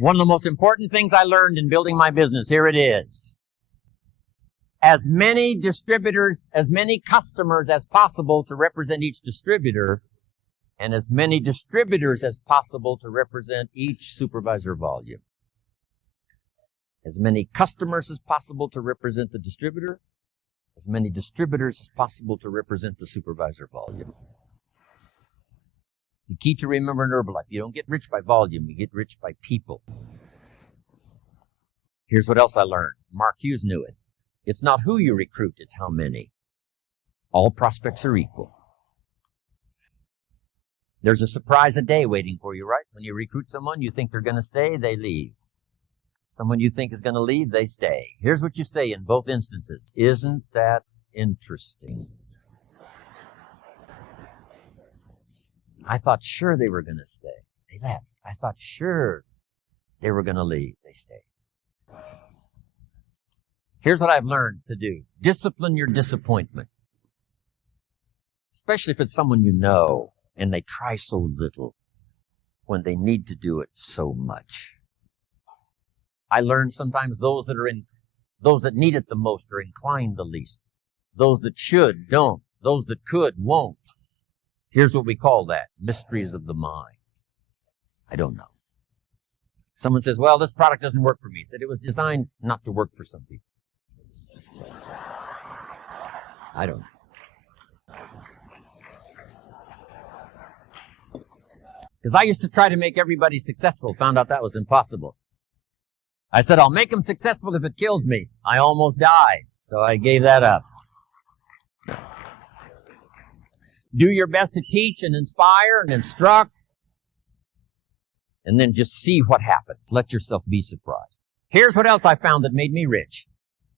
One of the most important things I learned in building my business, here it is. As many distributors, as many customers as possible to represent each distributor, and as many distributors as possible to represent each supervisor volume. As many customers as possible to represent the distributor, as many distributors as possible to represent the supervisor volume. The key to remember in Herbalife, you don't get rich by volume, you get rich by people. Here's what else I learned. Mark Hughes knew it. It's not who you recruit, it's how many. All prospects are equal. There's a surprise a day waiting for you, right? When you recruit someone, you think they're going to stay, they leave. Someone you think is going to leave, they stay. Here's what you say in both instances. Isn't that interesting? I thought sure they were going to stay. They left. I thought sure they were going to leave. They stayed. Here's what I've learned to do. Discipline your disappointment. Especially if it's someone you know and they try so little when they need to do it so much. I learned sometimes those that need it the most are inclined the least. Those that should, don't. Those that could, won't. Here's what we call that. Mysteries of the mind. I don't know. Someone says, well, this product doesn't work for me. He said it was designed not to work for some people. So, I don't know. Because I used to try to make everybody successful. Found out that was impossible. I said, I'll make them successful if it kills me. I almost died. So I gave that up. Do your best to teach and inspire and instruct. And then just see what happens. Let yourself be surprised. Here's what else I found that made me rich.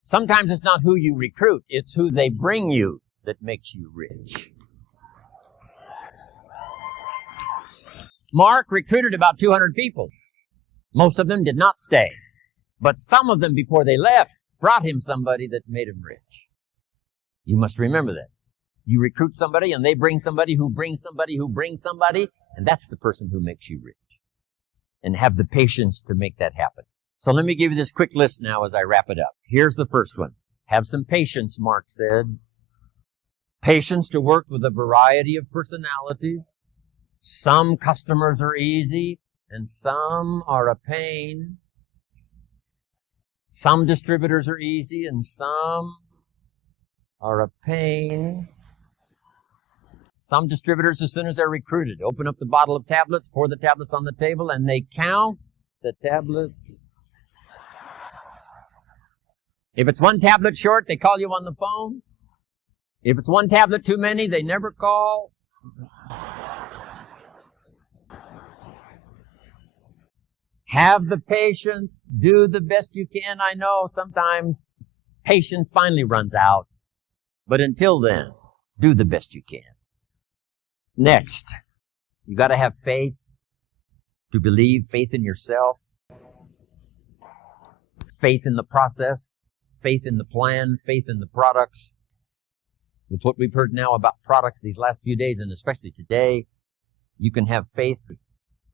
Sometimes it's not who you recruit. It's who they bring you that makes you rich. Mark recruited about 200 people. Most of them did not stay. But some of them, before they left, brought him somebody that made him rich. You must remember that. You recruit somebody and they bring somebody who brings somebody who brings somebody, and that's the person who makes you rich. And have the patience to make that happen. So let me give you this quick list now as I wrap it up. Here's the first one. Have some patience, Mark said. Patience to work with a variety of personalities. Some customers are easy and some are a pain. Some distributors are easy and some are a pain. Some distributors, as soon as they're recruited, open up the bottle of tablets, pour the tablets on the table, and they count the tablets. If it's one tablet short, they call you on the phone. If it's one tablet too many, they never call. Have the patience. Do the best you can. I know sometimes patience finally runs out. But until then, do the best you can. Next, you got to have faith to believe, faith in yourself, faith in the process, faith in the plan, faith in the products. With what we've heard now about products these last few days, and especially today, you can have faith that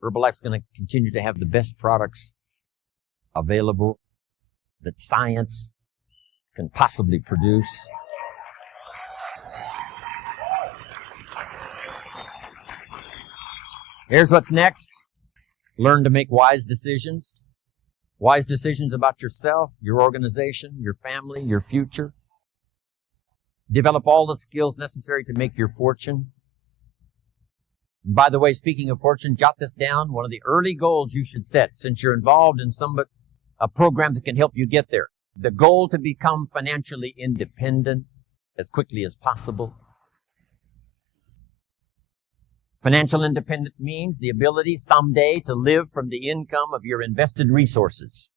Herbalife's going to continue to have the best products available that science can possibly produce. Here's what's next. Learn to make wise decisions. Wise decisions about yourself, your organization, your family, your future. Develop all the skills necessary to make your fortune. And by the way, speaking of fortune, jot this down. One of the early goals you should set, since you're involved in a program that can help you get there. The goal to become financially independent as quickly as possible. Financial independence means the ability someday to live from the income of your invested resources.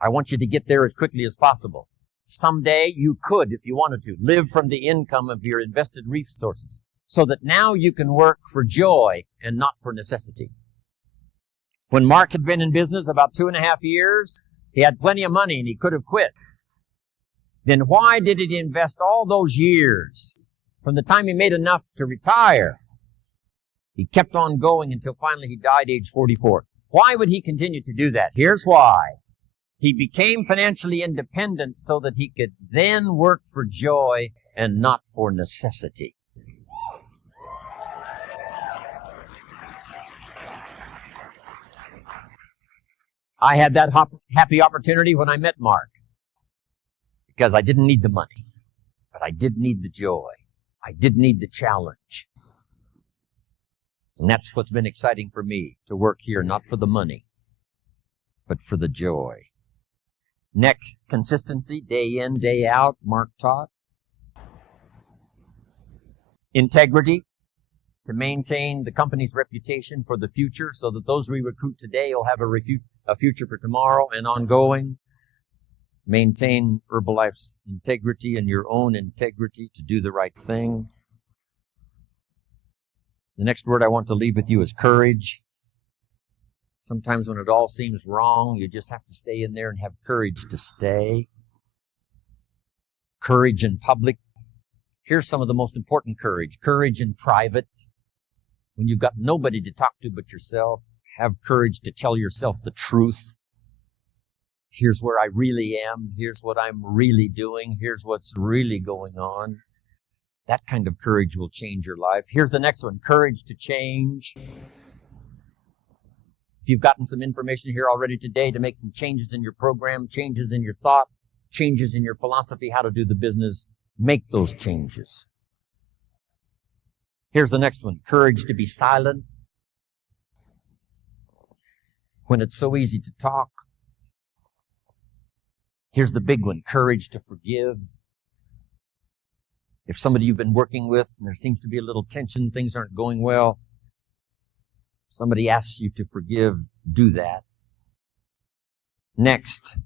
I want you to get there as quickly as possible. Someday you could, if you wanted to, live from the income of your invested resources so that now you can work for joy and not for necessity. When Mark had been in business about 2.5 years, he had plenty of money and he could have quit. Then why did he invest all those years from the time he made enough to retire? He kept on going until finally he died age 44. Why would he continue to do that? Here's why. He became financially independent so that he could then work for joy and not for necessity. I had that happy opportunity when I met Mark, because I didn't need the money, but I did need the joy. I did need the challenge. And that's what's been exciting for me, to work here, not for the money, but for the joy. Next, consistency, day in, day out, Mark taught. Integrity, to maintain the company's reputation for the future so that those we recruit today will have a future for tomorrow and ongoing. Maintain Herbalife's integrity and your own integrity to do the right thing. The next word I want to leave with you is courage. Sometimes when it all seems wrong, you just have to stay in there and have courage to stay. Courage in public. Here's some of the most important courage. Courage in private. When you've got nobody to talk to but yourself, have courage to tell yourself the truth. Here's where I really am. Here's what I'm really doing. Here's what's really going on. That kind of courage will change your life. Here's the next one. Courage to change. If you've gotten some information here already today to make some changes in your program, changes in your thought, changes in your philosophy, how to do the business, make those changes. Here's the next one. Courage to be silent when it's so easy to talk. Here's the big one. Courage to forgive. If somebody you've been working with and there seems to be a little tension, things aren't going well, somebody asks you to forgive, do that. Next,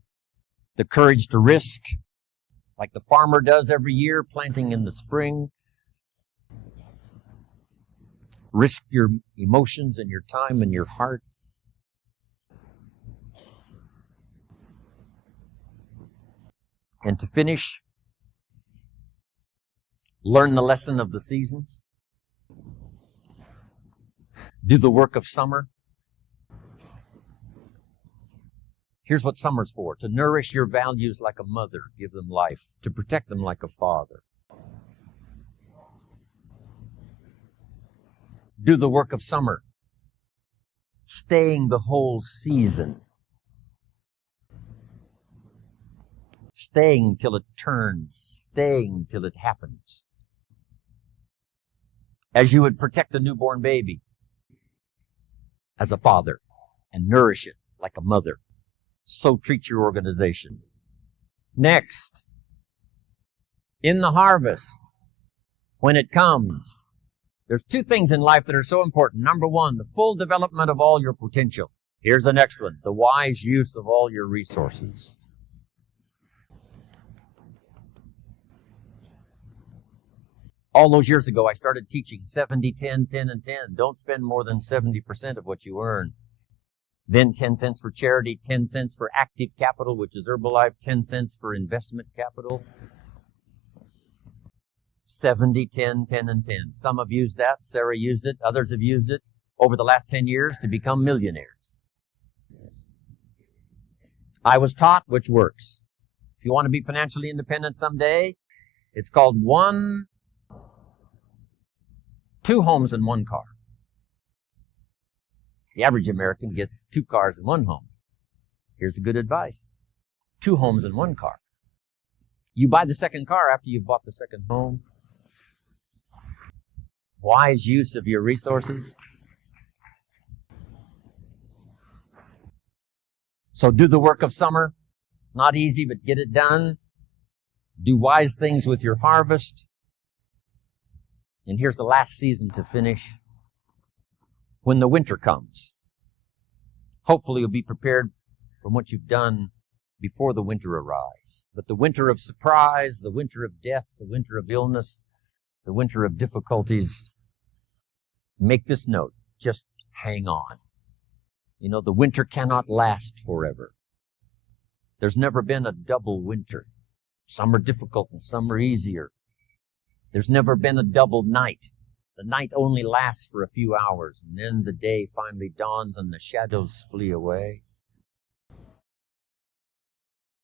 the courage to risk, like the farmer does every year, planting in the spring. Risk your emotions and your time and your heart. And to finish, learn the lesson of the seasons. Do the work of summer. Here's what summer's for. To nourish your values like a mother, give them life. To protect them like a father. Do the work of summer. Staying the whole season. Staying till it turns. Staying till it happens. As you would protect a newborn baby as a father and nourish it like a mother, so treat your organization. Next, in the harvest, when it comes, there's two things in life that are so important. Number one, the full development of all your potential. Here's the next one, the wise use of all your resources. All those years ago, I started teaching 70, 10, 10, and 10. Don't spend more than 70% of what you earn. Then 10 cents for charity, 10 cents for active capital, which is Herbalife, 10 cents for investment capital. 70, 10, 10, and 10. Some have used that. Sarah used it. Others have used it over the last 10 years to become millionaires. I was taught which works. If you want to be financially independent someday, it's called 2 homes and 1 car. The average American gets 2 cars and 1 home. Here's a good advice. 2 homes and 1 car. You buy the second car after you've bought the second home. Wise use of your resources. So do the work of summer. It's not easy, but get it done. Do wise things with your harvest. And here's the last season to finish. When the winter comes, hopefully you'll be prepared from what you've done before the winter arrives. But the winter of surprise, the winter of death, the winter of illness, the winter of difficulties, make this note, just hang on. You know, the winter cannot last forever. There's never been a double winter. Some are difficult and some are easier. There's never been a double night. The night only lasts for a few hours, and then the day finally dawns and the shadows flee away.